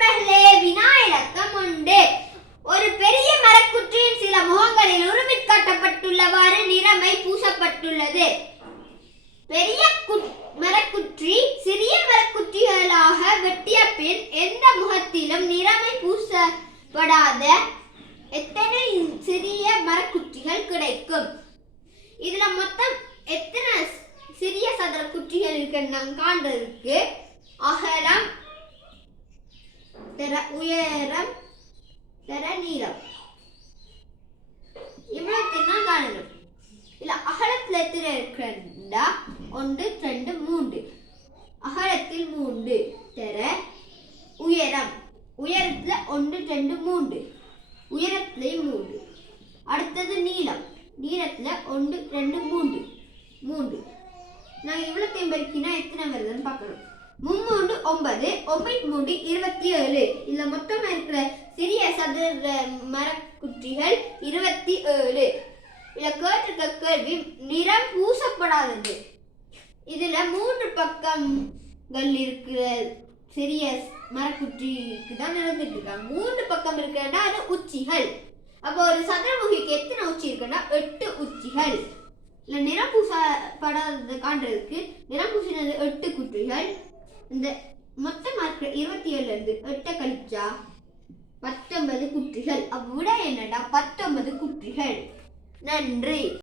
நண்பர்களே, வினா இலக்கம் 1. ஒரு பெரிய மரக்குற்றியின் சில முகங்களில் உருவிக் காட்டப்பட்டுள்ளவாறு நிறமை பூசப்பட்டுள்ளது. பெரிய மரக்குற்றி சிறிய மரக்குற்றிகளாக வெட்டிய பின் எந்த முகத்திலும் நிறமை பூசப்படாத எத்தனை சிறிய மரக்குற்றிகள் கிடைக்கும்? இதுல மொத்தம் எத்தனை சிறிய சதுர குற்றிகள் இருக்குன்னு நாம் காண்றதுக்கு அகலம் தர உயரம் தர நீளம் இவ்வளவுதான் காணணும். இல்ல அகலத்துல எத்தனை இருக்குன்னா 1 2 3. அகலத்தில் 3 தர உயரம் உயரத்துல 1 2 3 உயரத்திலையும் 3. அடுத்தது நீளம் நீளத்துல 1 2 3 3. நான் இவ்வளோத்தையும் பெருக்கினா எத்தனை வருதுன்னு பார்க்கணும். 3 9 9 27. இதுல மொத்தமா இருக்கிற சிறிய சதுர மரக்குற்றிகள் 27. இதுல கேட்டிருக்க கேள்வி நிறம் பூசப்படாதது. இதுல 3 பக்கங்கள் இருக்கிற சிறிய மரக்குற்றிக்கு தான் நடந்துட்டு இருக்காங்க. 3 பக்கம் இருக்கிறதா அது உச்சிகள். அப்போ ஒரு சதுரமுகிக்கு எத்தனை உச்சி இருக்குன்னா 8 உச்சிகள். இல்லை நிறம் பூசப்படாதது காண்றதுக்கு நிறம் பூசினது 8 குற்றிகள். இந்த மொத்தமாக இருக்கிற 27 8 கழிச்சா 19 குற்றிகள். விட என்னடா 19 குற்றிகள். நன்றி.